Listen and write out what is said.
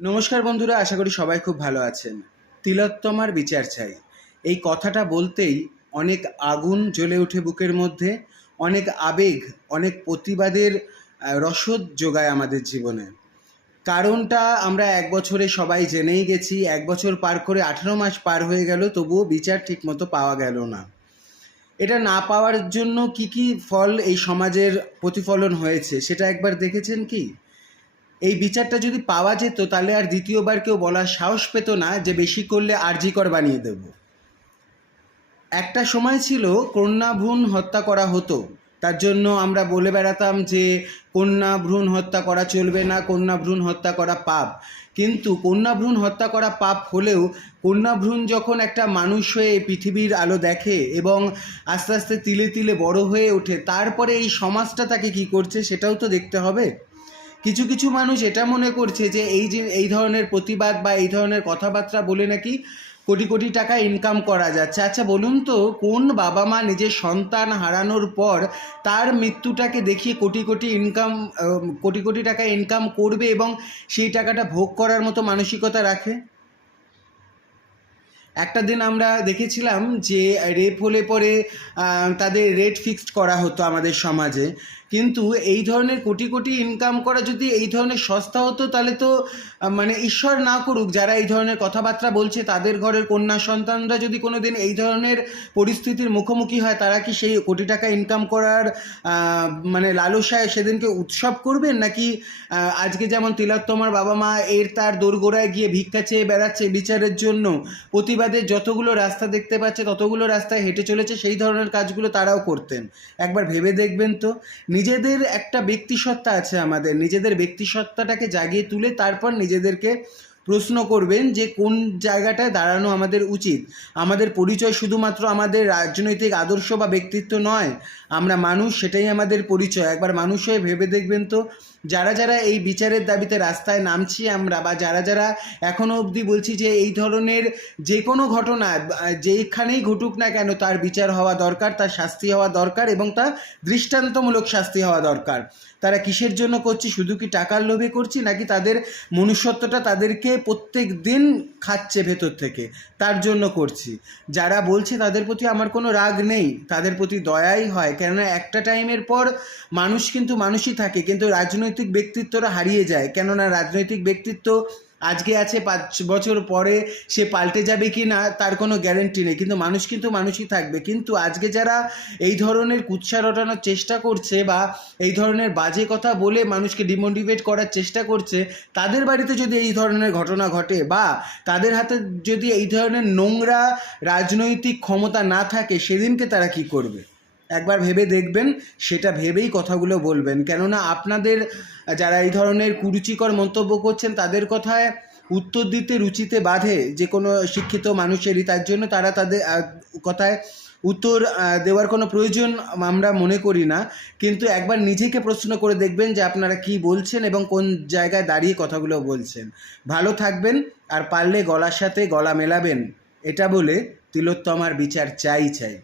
নমস্কার বন্ধুরা, আশা করি সবাই খুব ভালো আছেন। তিলোত্তমার বিচার চাই, এই কথাটা বলতেই অনেক আগুন জ্বলে ওঠে বুকের মধ্যে, অনেক আবেগ, অনেক প্রতিবাদের রসদ যোগায় আমাদের জীবনে। কারণটা আমরা এক বছরে সবাই জেনেই গেছি। এক বছর পার করে 18 মাস পার হয়ে গেল, তবুও বিচার ঠিকমতো পাওয়া গেল না। এটা না পাওয়ার জন্য কি ফল এই সমাজের প্রতিফলন হয়েছে সেটা একবার দেখেছেন কি? এই বিচারটা যদি পাওয়া যেত তাহলে আর দ্বিতীয়বার কেউ বলার সাহস পেত না যে বেশি করলে আরজিকর বানিয়ে দেব। একটা সময় ছিল কন্যা ভ্রূণ হত্যা করা হতো, তার জন্য আমরা বলে বেড়াতাম যে কন্যা ভ্রূণ হত্যা করা চলবে না, কন্যা ভ্রূণ হত্যা করা পাপ। কিন্তু কন্যা ভ্রূণ হত্যা করা পাপ হলেও কন্যা ভ্রূণ যখন একটা মানুষ হয়ে পৃথিবীর আলো দেখে এবং আস্তে আস্তে তিলে তিলে বড় হয়ে ওঠে, তারপরে এই সমাজটা তাকে কি করছে সেটাও তো দেখতে হবে। কিছু কিছু মানুষ এটা মনে করছে যে এই ধরনের প্রতিবাদ বা এই ধরনের কথাবার্তা বলে নাকি কোটি কোটি টাকা ইনকাম করা যাচ্ছে। আচ্ছা বলুন তো, কোন বাবা মা নিজের সন্তান হারানোর পর তার মৃত্যুটাকে দেখিয়ে কোটি কোটি টাকা ইনকাম করবে এবং সেই টাকাটা ভোগ করার মতো মানসিকতা রাখে? একটা দিন আমরা দেখেছিলাম যে রেপ হলে পরে তাদের রেট ফিক্সড করা হতো আমাদের সমাজে। কিন্তু এই ধরনের কোটি কোটি ইনকাম করা যদি এই ধরনের সস্তা হতো, তাহলে তো মানে ঈশ্বর না করুক, যারা এই ধরনের কথাবার্তা বলছে তাদের ঘরের কন্যা সন্তানরা যদি কোনো দিন এই ধরনের পরিস্থিতির মুখোমুখি হয়, তারা কি সেই কোটি টাকা ইনকাম করার মানে লালসায় সেদিনকে উৎসব করবেন? নাকি আজকে যেমন তিলোত্তমার বাবা মা তার দোরগোড়ায় গিয়ে ভিক্ষা চেয়ে বেড়াচ্ছে বিচারের জন্য, প্রতিবাদের যতগুলো রাস্তা দেখতে পাচ্ছে ততগুলো রাস্তায় হেঁটে চলেছে, সেই ধরনের কাজগুলো তারাও করতেন? একবার ভেবে দেখবেন তো। নিজেদের একটা ব্যক্তিসত্তা আছে, আমাদের নিজেদের ব্যক্তিসত্তাটাকে জাগিয়ে তুলে তারপর নিজেদেরকে প্রশ্ন করবেন যে কোন জায়গাটায় দাঁড়ানো আমাদের উচিত। আমাদের পরিচয় শুধুমাত্র আমাদের রাজনৈতিক আদর্শ বা ব্যক্তিত্ব নয়, আমরা মানুষ, সেটাই আমাদের পরিচয়। একবার মানুষ হয়ে ভেবে দেখবেন তো, যারা যারা এই বিচারের দাবিতে রাস্তায় নামছি আমরা, বা যারা যারা এখনও অবধি বলছি যে এই ধরনের যে কোনো ঘটনা যেখানেই ঘটুক না কেন তার বিচার হওয়া দরকার, তার শাস্তি হওয়া দরকার এবং তার দৃষ্টান্তমূলক শাস্তি হওয়া দরকার, তারা কিসের জন্য করছি? শুধু কি টাকার লোভে করছি, নাকি তাদের মনুষ্যত্বটা তাদেরকে প্রত্যেক দিন খাচ্ছে ভেতর থেকে, তার জন্য করছি? যারা বলছে তাদের প্রতি আমার কোনো রাগ নেই, তাদের প্রতি দয়াই হয়। কেননা একটা টাইমের পর মানুষ কিন্তু মানুষই থাকে, কিন্তু রাজনৈতিক ব্যক্তিত্বরা হারিয়ে যায়। কেননা রাজনৈতিক ব্যক্তিত্ব আজকে আছে, 5 বছর পরে সে পাল্টে যাবে কি না তার কোনো গ্যারেন্টি নেই, কিন্তু মানুষ কিন্তু মানুষই থাকবে। কিন্তু আজকে যারা এই ধরনের কুৎসা রটানোর চেষ্টা করছে বা এই ধরনের বাজে কথা বলে মানুষকে ডিমোটিভেট করার চেষ্টা করছে, তাদের বাড়িতে যদি এই ধরনের ঘটনা ঘটে বা তাদের হাতে যদি এই ধরনের নোংরা রাজনৈতিক ক্ষমতা না থাকে, সেদিনকে তারা কি করবে? একবার ভেবে দেখবেন, সেটা ভেবেই কথাগুলো বলবেন। কেননা আপনাদের যারা এই ধরনের কুরুচিকর মন্তব্য করছেন তাদের কথায় উত্তর দিতে রুচিতে বাধে যে কোনো শিক্ষিত মানুষেরই, তার জন্য তারা তাদের কথায় উত্তর দেওয়ার কোনো প্রয়োজন আমরা মনে করি না। কিন্তু একবার নিজেকে প্রশ্ন করে দেখবেন যে আপনারা কি বলছেন এবং কোন জায়গায় দাঁড়িয়ে কথাগুলো বলছেন। ভালো থাকবেন, আর পারলে গলার সাথে গলা মেলাবেন, এটা বলে তিলোত্তমার বিচার চাই চাই।